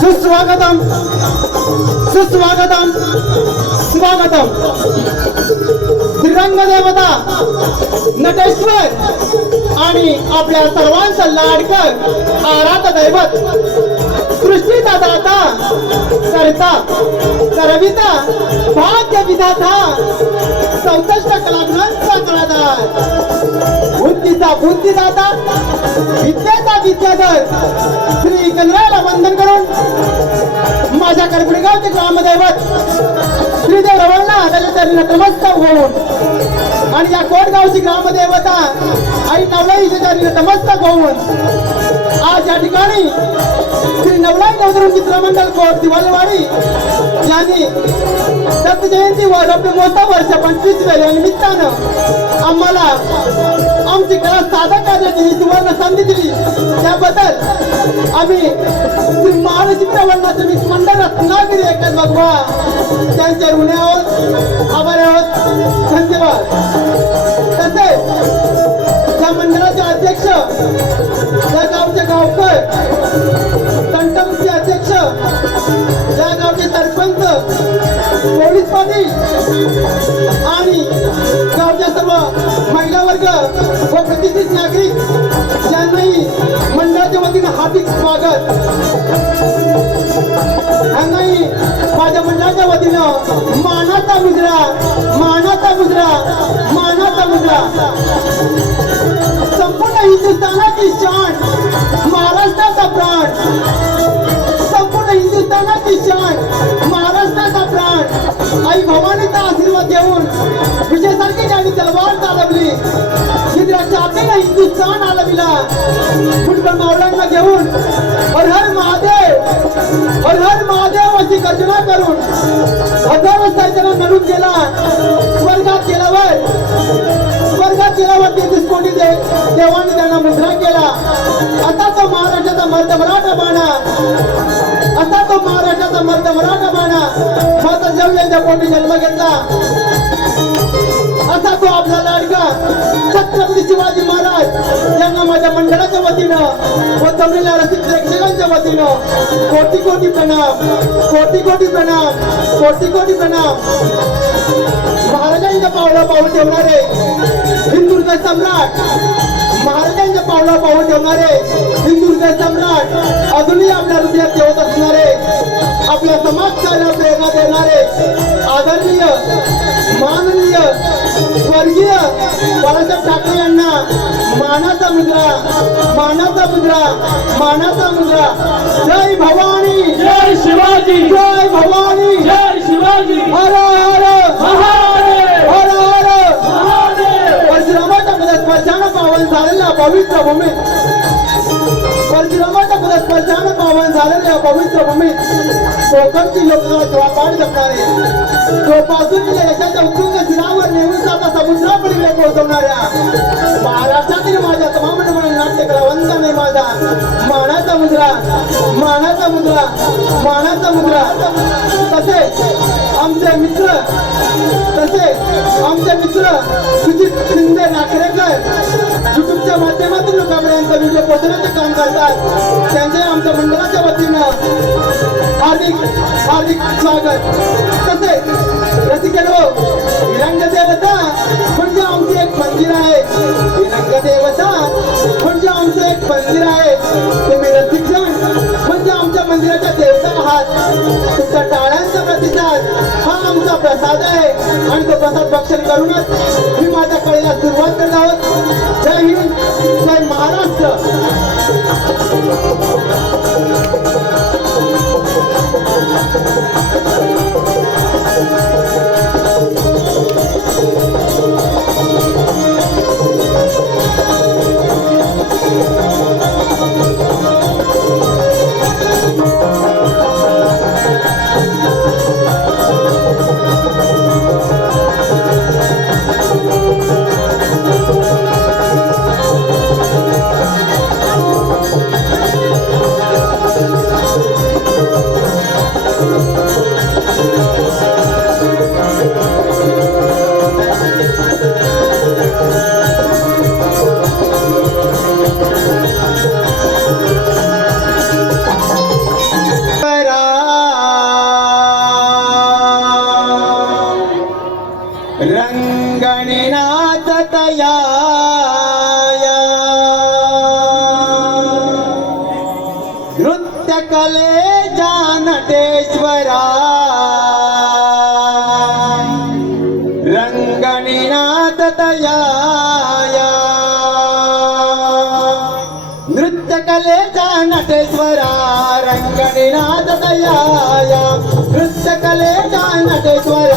सुस्वागतम। सुस्वागतम। स्वागतम श्रीरंग देवता नटेश्वर। आणि आपल्या सर्वांचं लाडकर आरात दैवत सृष्टीचा दाता करता करविता भाग्य विधाता चौसष्ट कलागुणांचा कलादार बुद्धीचा बुद्धिदाता विद्याचा विद्याधर श्री कन्हैयाला वंदन करून माझ्या करपुडेगावचे ग्रामदैवत श्रीदेव रवळना त्याच्या चरणी नतमस्तक होऊन आणि या कोटगावची ग्रामदेवता आई नवलाईच्या चरणी नतमस्तक होऊन आज या ठिकाणी श्री नवलाई नवतरुण मित्रमंडळ कोर दिवाळीवाडी यांनी दत्त जयंती व डॉक्टर मोठा वर्ष पंचवीसव्या या निमित्तानं आम्हाला आमची कला साधा करण्याची ही सुवर्ण संधी दिली. त्याबद्दल आम्ही श्री महाराष्ट्र वर्णाचे मी मंडळ रत्नागिरी एकच बघवा त्यांचे ऋणी आहोत आभार आहोत. धन्यवाद. तसेच या मंडळाचे अध्यक्ष या गावचे गावकर तंटमचे अध्यक्ष या गावचे सरपंच पोलीस पाटील आणि गावच्या सर्व महिला वर्ग व प्रतिष्ठित नागरिक यांनाही मंडळाच्या वतीनं हार्दिक स्वागत. यांनाही माझ्या मंडळाच्या वतीनं मानाचा मुजरा मानाचा मुजरा मानाचा मुजरा. संपूर्ण हिंदुस्थानाची शान महाराष्ट्राचा प्राण. संपूर्ण हिंदुस्थानाची शान महाराष्ट्राचा प्राण. आई भवानीचा आशीर्वाद देऊन विजयसारखी त्यांनी तलवार चालवली. इंद्राच्या आपल्याला हिंदुस्थान आलविला. फुटबॉल मावळ्यांना घेऊन हर हर महादेव हर हर महादेव अशी गर्जना करून हजारो सैन्याला मिळून गेला. गेल्यावर दे देवाने त्यांना मुद्रा केला. आता तो महाराष्ट्राचा मध्य मराठा बाणा आता तो महाराष्ट्राचा मध्य मराठा बाणा माता जवळच्या पोटी जन्म घेतला. असा तो आपला लाडका छत्रपती शिवाजी महाराज यांना माझ्या मंडळाच्या वतीनं व जमलेल्या रसिक प्रेक्षकांच्या वतीनं कोटी कोटी प्रणाम कोटी कोटी प्रणाम कोटी कोटी प्रणाम. महाराजांच्या पावला पाहून ठेवणारे हिंदुर्ग सम्राट महाराजांच्या पावला पाहून ठेवणारे हिंदुर्ग सम्राट अजूनही आपल्या हृदयात ठेवत असणारे आपल्या समाज कार्याला प्रेरणा देणारे आदरणीय माननीय स्वर्गीय बाळासाहेब ठाकरे यांना मानाचा मुद्रा मानाचा मुद्रा मानाचा मुद्रा. जय भवानी. जय शिवाजी. जय भवानी. जय शिवाजी. हर हर. हर हर. परशुरामाच्या स्पर्शानं पावन झालेल्या पवित्र भूमीत परशुरामाच्या पदात स्पर्शानं पावन झालेल्या पवित्र भूमीत कोकणची लोक झोपाड जपणारे तो पासून यशाच्या उत्तुंग शिरावर नेहमीच आता समुद्रापलीकडे पोहोचवणाऱ्या मुद्रा मानाचा मुद्रा. तसेच आमचे मित्र तसे आमचे मित्र सुजित शिंदे नाकरेकर युट्यूबच्या माध्यमातून लोकांपर्यंत व्हिडिओ पोहोचण्याचे काम करतात. त्यांचे आमच्या मंडळाच्या वतीनं हार्दिक हार्दिक स्वागत. तसेच रसिकेनो रंगदेवता म्हणजे आमची एक मंदिर आहे. रंगदेवता आणि तो प्रसाद भक्षण करूनच ఛాయ నృత్య కళే జానటేశ్వర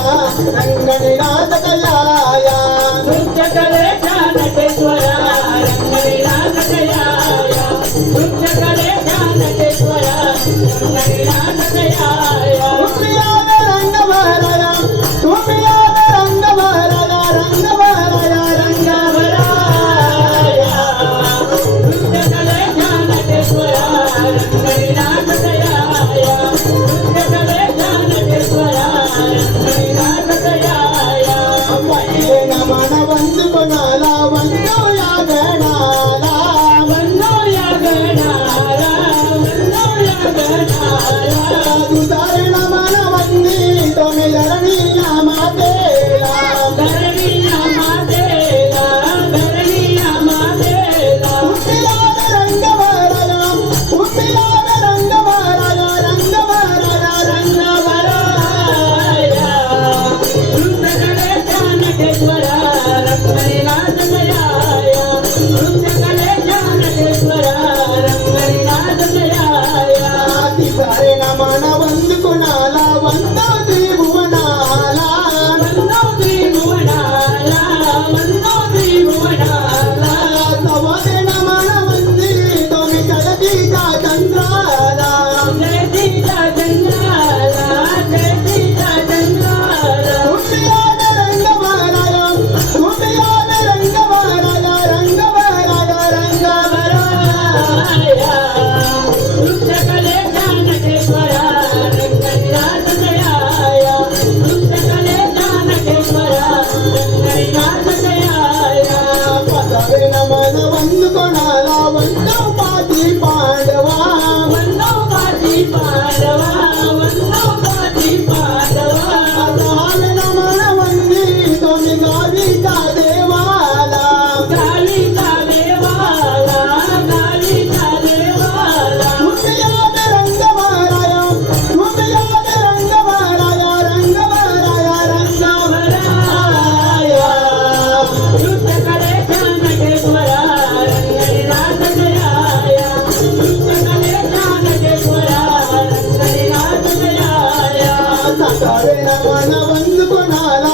कोणाला सातारे कोणाला वंद कोणाला